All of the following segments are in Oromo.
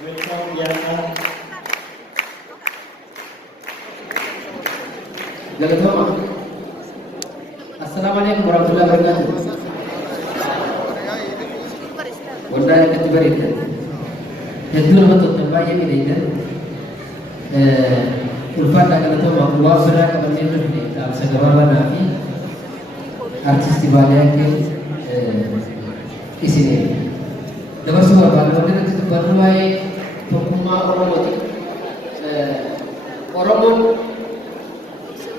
Welcome, Yana. Galatoma. Assalamualaikum warahmatullahi wabarakatuh. Wanda yang ketiga Hedduu nama tokko baay'ee miidhagan. Ulfaadhaa galatoma waan biraa qabannee dhufne dhaamsa gabaabaadhaa fi artistii baadiyyaa isinii dabarsuu barbaadu. Wanti nuti dubbannu waa'ee tokkummaa Oromooti. Oromoon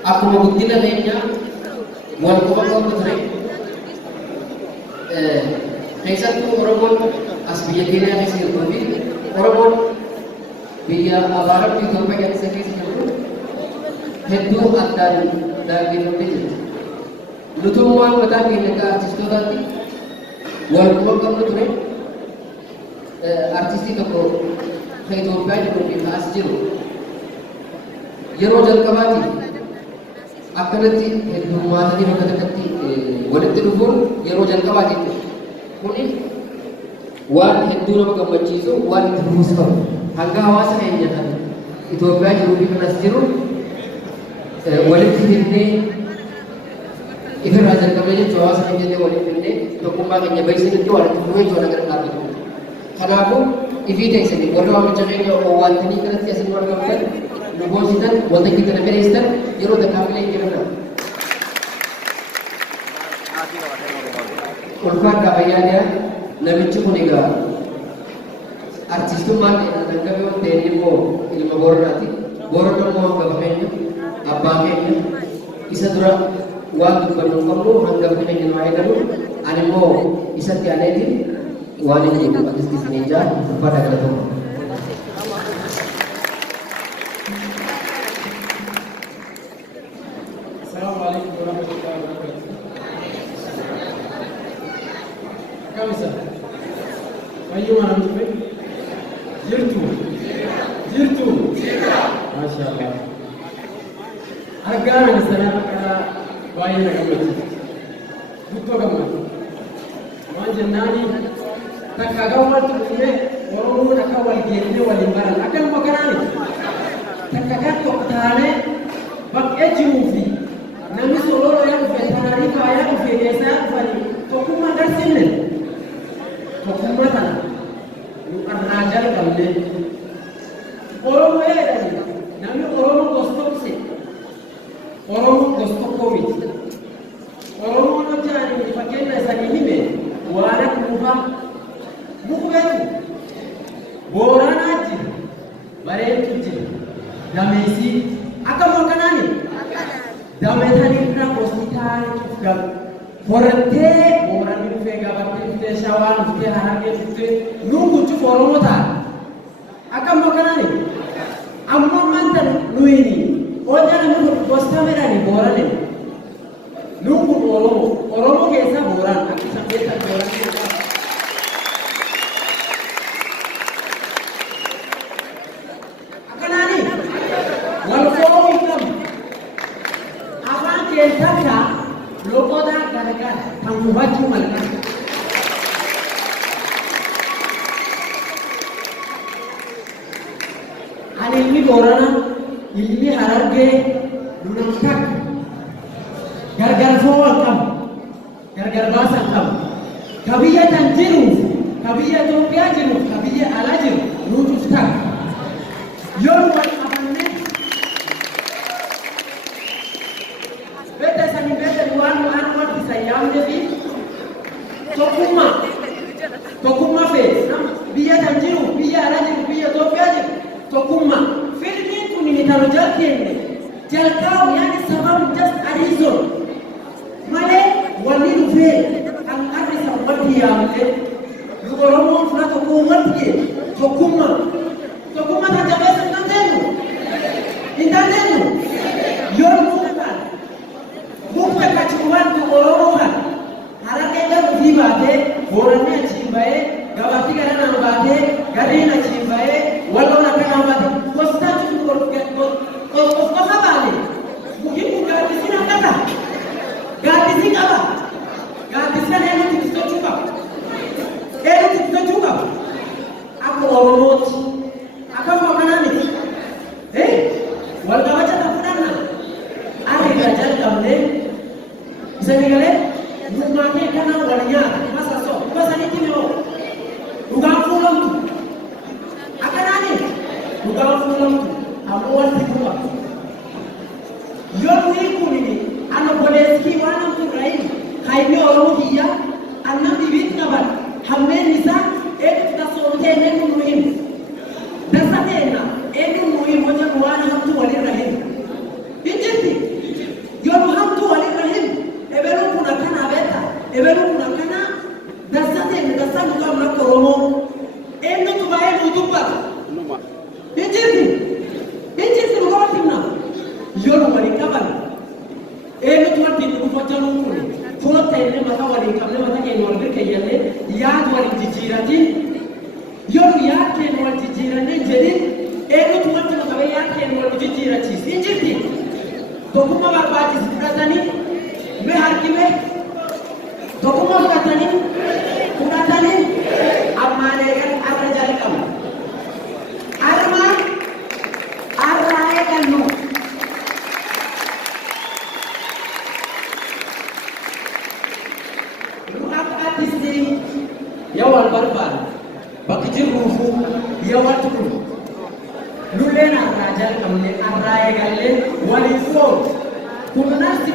akkuma guddina keenyaa wal quba qabu ture. Keessattuu Oromoon as biyya keenyaa keessa jirtuu fi Oromoon biyya abaaraa fi Itoophiyaa keessa jirtu hedduu addaan daangeffamtee jirti. Nutummaan mataa keenya akka artistootaatti wal quba qabnu ture. Artistii tokko kan Itoophiyaa jiruu fi as jiru yeroo jalqabaatiif akkanatti heddummaatanii bakka tokkotti walitti dhufuun yeroo jalqabaatiif kuni waan hedduu nama gammachiisu waan itti fufuus qabu. Hanga hawaasa keenya kan Itoophiyaa jiruu fi kan as jiru walitti fidnee ifirraa jalqabee jechuun hawaasa keenya illee walitti fidnee tokkummaa keenya beeksisanii walitti fufuu jechuudha gara dhaabbatu. Kanaafuu ifii teessanii warra waamicha keenya oowwaaltanii kanatti asin argamtan nu boonsitan waltajjii kana mireessitan yeroo takkaafilee hin jiran. Ulfaadhaa fayyaadhaa namichi kun egaa artistummaan dhangabe waan ta'eef immoo ilma Booranaati. Boorana immoo hangafa keenya abbaa keenya isa dura waan dubbannu hin qabnu hangafa keenya nama eegalu ani immoo isatti aaneetiin waan inni jedhu artistii isinii jaa ulfaadhaa galatoomaa. Assalamualaikum warahmatullahi wabarakatuh. Kamisa. Ayo mana tuh? Jirtu. Masya Allah. Agama di sana karena banyak agama. Butuh agama. Macam nani? Tak agama tu ni orang nak kawal gini walimbaran. Akan makanan ni. Tak agama tu petane. Bak ejufi. Nami solo yang veterani kaya ufedesa fani. Tokuma darsinne. Tokuma tanah. Bukan hajar kalle. Oromo ya nami Oromo gostok sih. Oromo gostok komit. Oromo no jani dipakai nasa ini warak muka muka boran aja. Bare tuji. Damesi akan makanan ni. Dametani pernah hospital juga. Forte boran itu vega bakti itu shawan itu harga itu nunggu tu Oromo tak. Akan makanan ni. Amma mantan nuini. Oja nunggu bos kamera ni boran ni. Nunggu Oromo kesa boran. Aku sampai tak boran. Akan ani. Walau ikam. Apa kesa tak? Loko dah gara-gara tangguh baju malkan. Ini Borana, ini harga lunangkak. Gara-gara soal kamu, gara-gara bahasa kamu. Kabiya tanjiru, kabiya Ethiopia jiru, kabiya alajir, lutus tak. Yon wal abanne. Beta sani beta luan bisa yam devi. Tokuma fe. Biya tanjiru, biya alajir, biya Ethiopia jiru. Tokuma filmi tu ni tahu jalkene jalkau yani sabab just a reason male walidu fe ang arisa wati yamle lugoromo funa tokuma tokuma ta jabesa intandenu yor muka kachuwan lugoromo kan harake gar vibate borane chimbae gabati karana bate garina chimbae walau nak kambat, kostat itu kos apa ni? Mungkin bukan di sini kata, gadis ini apa? Gadis kan elu tidak cukup, Aku Oromo dhugaa fuulamtu ammoo wanti kuma yoon ni kunini ana boleeskii waan namtu rahin kaayni oromoo kiyya annam dhibiit qaban hammeen isaa eegutu tasoomtee eenyu nuhin dasa teena eenyu nuhin wajan waan hamtu walirra hin hinjirti yoon hamtu walirra hin eberuu kun akkana beeta eberuu kun akkana dasa teena dasa nuqam rakka oromoo eenyutu baay'ee nu dubbata hinjirti dhugaatimna yoon walii qaban eenyutu wanti nu dhufajanuu kun fulotta illee mataa walii qabne mataa keenya wal birkeeyyanne yaad walii jijjiiratiin yoon yaad keenya wal jijjiiranne jedhin eenyutu wanti nu qabee yaad keenya wal jijjiirachiis hinjirti tokkummaa barbaachis fudhatanii mee harkime tokkummaa fudhatanii ammaan eegan arra jalqabu arra eegannu nu akkaatisi yoo wal barbaadu bakki jirruufu yoo wal tuqu nulleen arraa jalqabne arraa eegallee waliif oolu kun nafti